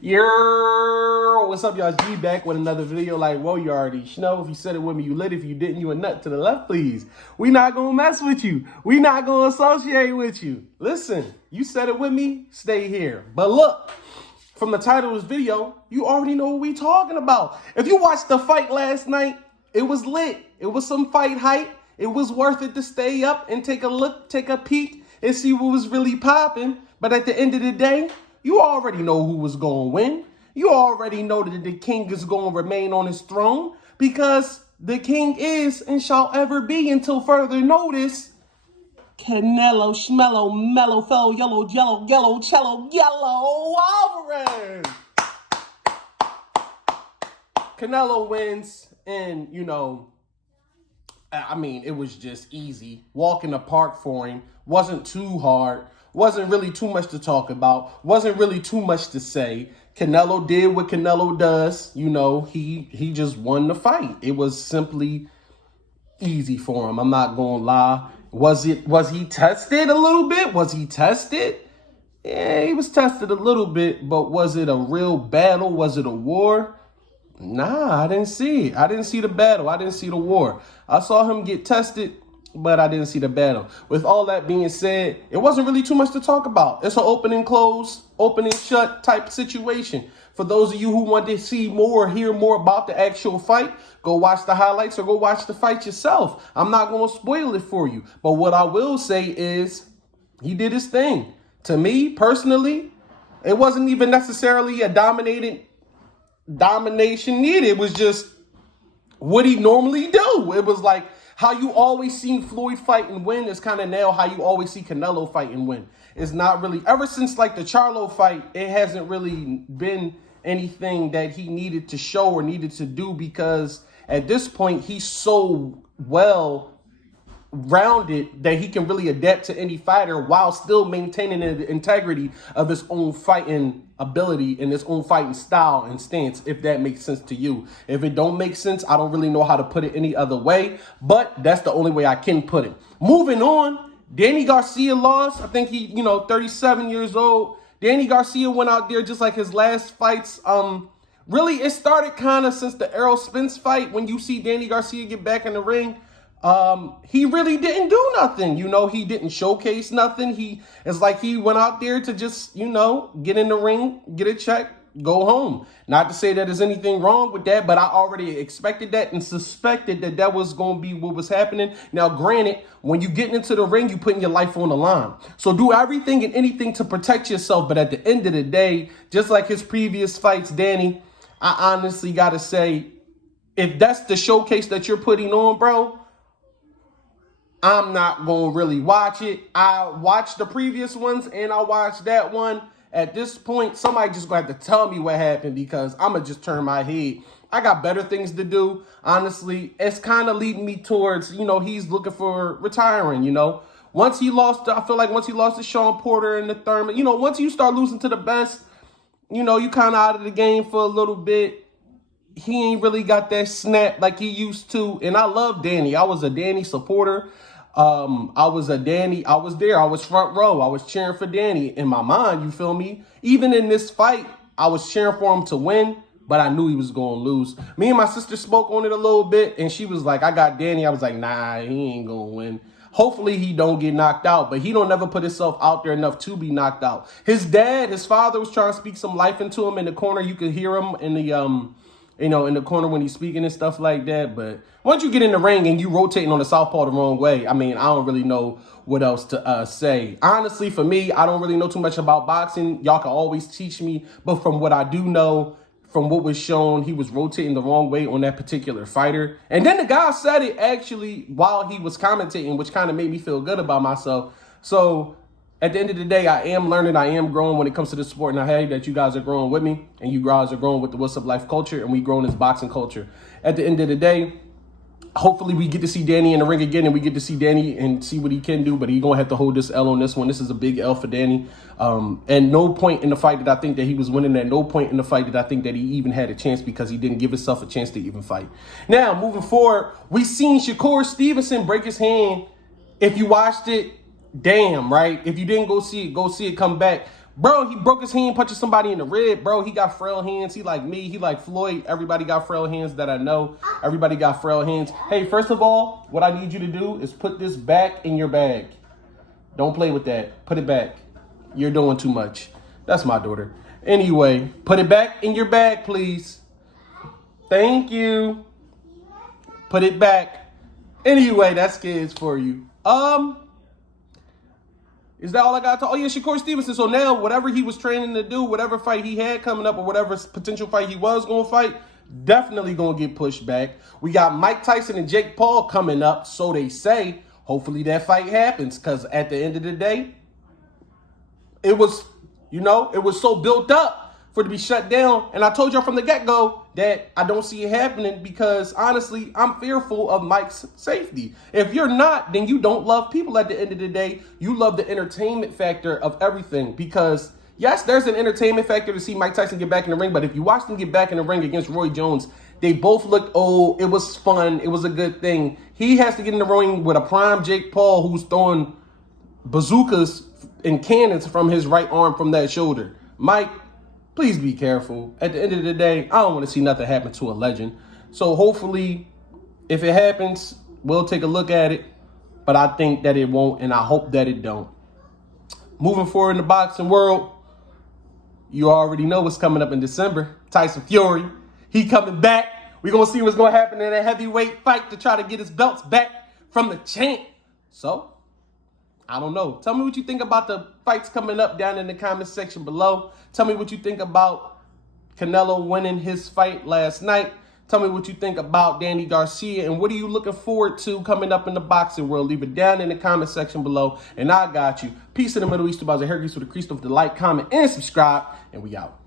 Yo, what's up, y'all? G back with another video. Like, whoa, you already know. If you said it with me, you lit. If you didn't, you a nut. To the left, please. We not gonna mess with you. We not gonna associate with you. Listen, you said it with me, stay here. But look, from the title of this video, you already know what we talking about. If you watched the fight last night, it was lit. It was some fight hype. It was worth it to stay up and take a look, take a peek, and see what was really popping. But at the end of the day, you already know who was going to win. You already know that the king is going to remain on his throne because the king is and shall ever be until further notice. Canelo, Schmello, Mellow, Fellow, Yellow, Jello, Yellow, Cello, Yellow, Alvarez. Canelo wins, and, you know, I mean, it was just easy. Walk in the park for him. Wasn't too hard. Wasn't really too much to talk about. Wasn't really too much to say. Canelo did what Canelo does. You know, he just won the fight. It was simply easy for him. I'm not gonna lie. Was he tested a little bit? Was he tested? Yeah, he was tested a little bit, but was it a real battle? Was it a war? Nah, I didn't see it. I didn't see the battle. I didn't see the war. I saw him get tested, but I didn't see the battle. With all that being said, it wasn't really too much to talk about. It's an open and close, open and shut type situation. For those of you who want to see more, hear more about the actual fight, go watch the highlights or go watch the fight yourself. I'm not going to spoil it for you. But what I will say is he did his thing. To me, personally, it wasn't even necessarily a domination needed. It was just what he normally do. It was like how you always seen Floyd fight and win is kind of now how you always see Canelo fight and win. It's not really, ever since like the Charlo fight, it hasn't really been anything that he needed to show or needed to do because at this point he's so well rounded that he can really adapt to any fighter while still maintaining the integrity of his own fighting ability and his own fighting style and stance, if that makes sense to you. If it don't make sense, I don't really know how to put it any other way, but that's the only way I can put it. Moving on, Danny Garcia lost. I think he, 37 years old. Danny Garcia went out there just like his last fights. Really, it started kind of since the Errol Spence fight when you see Danny Garcia get back in the ring. He really didn't do nothing. He didn't showcase nothing. It's like he went out there to just, get in the ring, get a check, go home. Not to say that there's anything wrong with that, but I already expected that and suspected that that was going to be what was happening. Now, granted, when you get into the ring, you putting your life on the line. So do everything and anything to protect yourself. But at the end of the day, just like his previous fights, Danny, I honestly got to say, if that's the showcase that you're putting on, bro, I'm not going to really watch it. I watched the previous ones and I watched that one. At this point, somebody just going to have to tell me what happened because I'm going to just turn my head. I got better things to do. Honestly, it's kind of leading me towards, he's looking for retiring, Once he lost, I feel like once he lost to Sean Porter and the Thurman, once you start losing to the best, you kind of out of the game for a little bit. He ain't really got that snap like he used to. And I love Danny. I was a Danny supporter. I was there. I was front row. I was cheering for Danny. In my mind, you feel me? Even in this fight, I was cheering for him to win, but I knew he was going to lose. Me and my sister spoke on it a little bit, and she was like, I got Danny. I was like, nah, he ain't going to win. Hopefully he don't get knocked out, but he don't never put himself out there enough to be knocked out. His father was trying to speak some life into him in the corner. You could hear him in the, in the corner when he's speaking and stuff like that. But once you get in the ring and you rotating on the southpaw the wrong way, I don't really know what else to say. Honestly, for me, I don't really know too much about boxing. Y'all can always teach me. But from what I do know, from what was shown, he was rotating the wrong way on that particular fighter. And then the guy said it actually while he was commentating, which kind of made me feel good about myself. So at the end of the day, I am learning, I am growing when it comes to this sport, and I hate that you guys are growing with me, and you guys are growing with the What's Up Life culture, and we growing this boxing culture. At the end of the day, hopefully we get to see Danny in the ring again, and we get to see Danny and see what he can do, but he's going to have to hold this L on this one. This is a big L for Danny. And no point in the fight did I think that he was winning. At no point in the fight did I think that he even had a chance because he didn't give himself a chance to even fight. Now, moving forward, we seen Shakur Stevenson break his hand. If you watched it, damn, right? If you didn't go see it, come back. Bro, he broke his hand punching somebody in the rib. Bro, he got frail hands. He like me. He like Floyd. Everybody got frail hands that I know. Everybody got frail hands. Hey, first of all, what I need you to do is put this back in your bag. Don't play with that. Put it back. You're doing too much. That's my daughter. Anyway, put it back in your bag, please. Thank you. Put it back. Anyway, that's kids for you. Is that all I got to talk? Oh, yeah, Shakur Stevenson. So now, whatever he was training to do, whatever fight he had coming up, or whatever potential fight he was going to fight, definitely going to get pushed back. We got Mike Tyson and Jake Paul coming up, so they say. Hopefully that fight happens, because at the end of the day, it was, it was so built up for it to be shut down. And I told y'all from the get-go that I don't see it happening because, honestly, I'm fearful of Mike's safety. If you're not, then you don't love people at the end of the day. You love the entertainment factor of everything because, yes, there's an entertainment factor to see Mike Tyson get back in the ring, but if you watch them get back in the ring against Roy Jones, they both looked old. It was fun. It was a good thing. He has to get in the ring with a prime Jake Paul who's throwing bazookas and cannons from his right arm from that shoulder. Mike, please be careful. At the end of the day, I don't want to see nothing happen to a legend. So hopefully, if it happens, we'll take a look at it. But I think that it won't, and I hope that it don't. Moving forward in the boxing world, you already know what's coming up in December. Tyson Fury, he coming back. We're going to see what's going to happen in a heavyweight fight to try to get his belts back from the champ. So, I don't know. Tell me what you think about the fights coming up down in the comment section below. Tell me what you think about Canelo winning his fight last night. Tell me what you think about Danny Garcia. And what are you looking forward to coming up in the boxing world? Leave it down in the comment section below. And I got you. Peace in the Middle East. About the hair grease with a crease. Don't forget to like, comment, and subscribe. And we out.